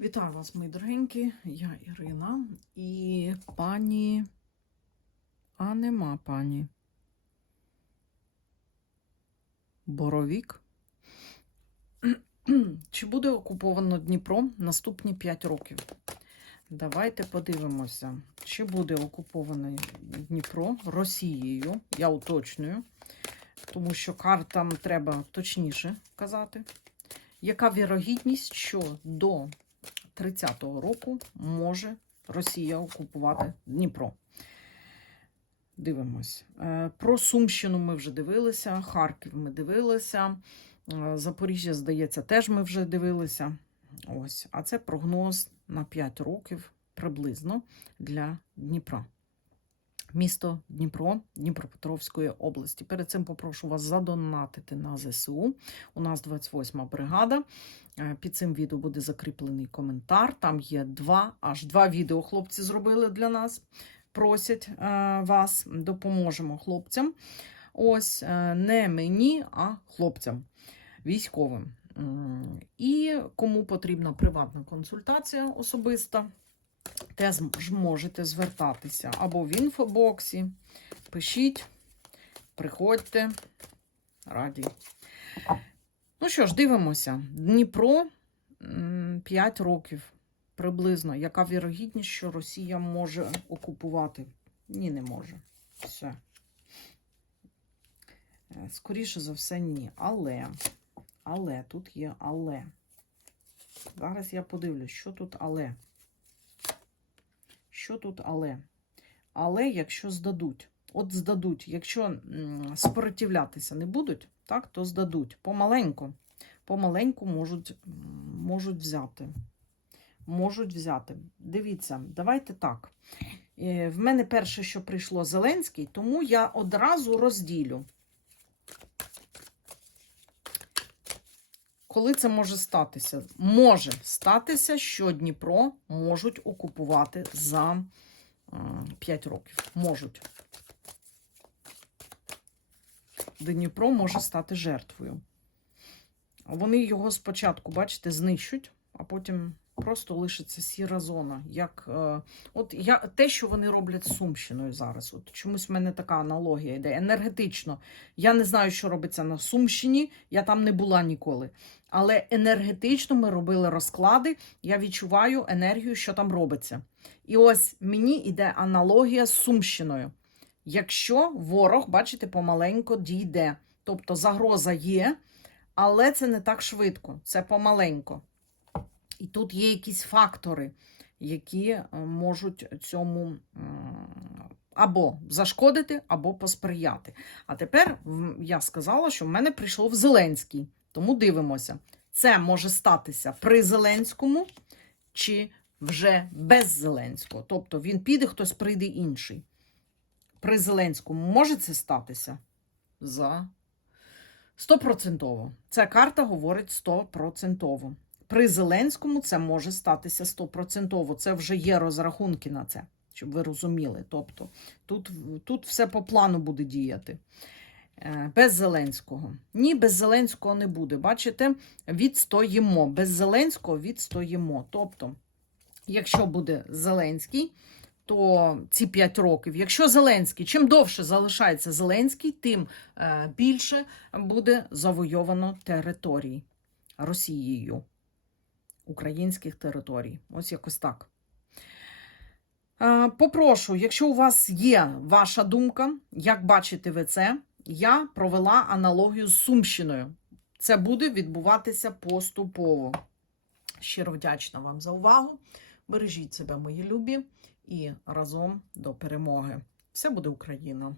Вітаю вас, мої дорогенькі. Я Ірина і пані. А нема пані. Боровік. Чи буде окуповано Дніпро наступні 5 років? Давайте подивимося, чи буде окупований Дніпро Росією. Я уточнюю, тому що картам треба точніше казати. Яка вірогідність, що до 30-го року може Росія окупувати Дніпро? Дивимось. Е, Про Сумщину ми вже дивилися, Харків ми дивилися, е, Запоріжжя, здається, теж ми вже дивилися. Ось. А це прогноз на 5 років приблизно для Дніпра. Місто Дніпро Дніпропетровської області. Перед цим попрошу вас задонатити на ЗСУ. У нас 28-ма бригада. Е, Під цим відео буде закріплений коментар. Там є два, аж два відео хлопці зробили для нас. Просять е, вас, допоможемо хлопцям. Ось е, не мені, а хлопцям, військовим. І кому потрібна приватна консультація особиста, теж можете звертатися або в інфобоксі. Пишіть, приходьте. Раді. Ну що ж, дивимося. Дніпро 5 років приблизно. Яка вірогідність, що Росія може окупувати? Ні, не може. Все. Е, Скоріше за все, ні. Але, але, тут є але. Зараз я подивлюсь, що тут але. Що тут але? Але якщо здадуть, от здадуть, якщо спротивлятися не будуть, так, то здадуть. Помаленьку. Помаленьку можуть, можуть взяти. Можуть взяти. Дивіться, давайте так. Е, В мене перше, що прийшло Зеленський, тому я одразу розділю. Коли це може статися? Може статися, що Дніпро можуть окупувати за 5 років. Можуть. Дніпро може стати жертвою. Вони його спочатку, бачите, знищуть, а потім просто лишиться сіра зона. Як, е, от я, те, що вони роблять з Сумщиною зараз. От чомусь в мене така аналогія йде. Енергетично. Я не знаю, що робиться на Сумщині, я там не була ніколи. Але енергетично ми робили розклади, я відчуваю енергію, що там робиться. І ось мені йде аналогія з Сумщиною. Якщо ворог, бачите, помаленько дійде. Тобто загроза є, але це не так швидко, це помаленько. І тут є якісь фактори, які е, можуть цьому або зашкодити, або посприяти. А тепер я сказала, що в мене прийшло в Зеленський. Тому дивимося, це може статися при Зеленському чи вже без Зеленського. Тобто він піде, хтось прийде інший. При Зеленському може це статися за стопроцентово. Ця карта говорить стопроцентово. При Зеленському це може статися стопроцентово. Це вже є розрахунки на це, щоб ви розуміли. Тобто тут, тут все по плану буде діяти. Е, Без Зеленського. Ні, без Зеленського не буде. Бачите, відстоїмо. Без Зеленського відстоїмо. Тобто, якщо буде Зеленський, то ці 5 років, якщо Зеленський, чим довше залишається Зеленський, тим е, більше буде завойовано територій Росією, українських територій. Ось якось так. Е, Попрошу, якщо у вас є ваша думка, як бачите ви це, я провела аналогію з Сумщиною. Це буде відбуватися поступово. Щиро вдячна вам за увагу. Бережіть себе, мої любі, і разом до перемоги. Все буде Україна!